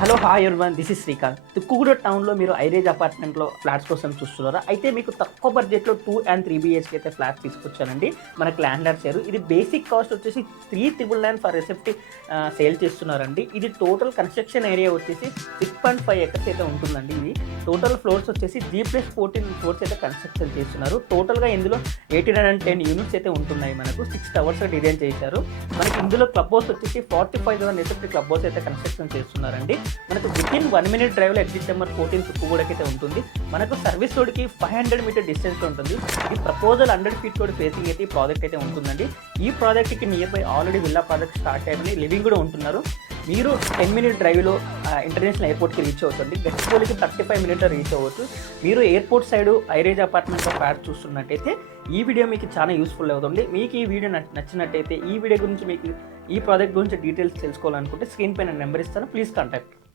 Hello hi everyone, this is Srikanth. Tukkuguda టౌన్లో మీరు ఐరేజ్ అపార్ట్మెంట్లో ఫ్లాట్స్ కోసం చూస్తున్నారా? అయితే మీకు తక్కువ బడ్జెట్లో 2 and 3 BHK అయితే ఫ్లాట్స్ తీసుకొచ్చానండి. మనకు ల్యాండ్ లార్డ్స్ ఇది బేసిక్ కాస్ట్ వచ్చేసి 3,999 ఫర్ ఎస్ఎఫ్టీ సేల్ చేస్తున్నారండి. ఇది టోటల్ కన్స్ట్రక్షన్ ఏరియా వచ్చేసి 6.5 acres అయితే ఉంటుందండి. ఇది టోటల్ ఫ్లోర్స్ వచ్చేసి G+14 ఫ్లోర్స్ అయితే కన్స్ట్రక్షన్ చేస్తున్నారు. టోటల్గా ఇందులో 1,810 యూనిట్స్ అయితే ఉంటున్నాయి. మనకు 6 towers డిజైన్ చేశారు. మనకి ఇందులో క్లబ్ హౌస్ వచ్చేసి 45,000 ఎస్ఎఫ్టీ క్లబ్ హౌస్ అయితే కన్స్ట్రక్షన్ చేస్తున్నారండి. మనకు వితిన్ 1 minute డ్రైవ్లో ఎగ్జిట్ నెంబర్ 14 తుక్కుగూడకైతే ఉంటుంది. మనకు సర్వీస్ రోడ్కి 500 meter డిస్టెన్స్లో ఉంటుంది. ఈ ప్రపోజల్ 100 feet రోడ్ ఫేసింగ్ అయితే ఈ ప్రాజెక్ట్ అయితే ఉంటుందండి. ఈ ప్రాజెక్ట్కి near by already villa project start అయ్యారని లివింగ్ కూడా ఉంటున్నారు. మీరు 10 minute డ్రైవ్లో ఇంటర్నేషనల్ ఎయిర్పోర్ట్కి రీచ్ అవుతుంది. గచ్చిబౌలికి 35 minutes రీచ్ అవ్వచ్చు. మీరు ఎయిర్పోర్ట్ సైడ్ ఐరేజ్ అపార్ట్మెంట్లో ఫ్లాట్ చూస్తున్నట్టయితే ఈ వీడియో మీకు చాలా యూస్ఫుల్ అవుతుంది. మీకు ఈ వీడియో నచ్చినట్టయితే ఈ వీడియో గురించి మీకు ఈ ప్రాజెక్ట్ గురించి డీటెయిల్స్ తెలుసుకోవాలనుకుంటే స్క్రీన్ పైన నెంబర్ ఇస్తాను, ప్లీజ్ కాంటాక్ట్.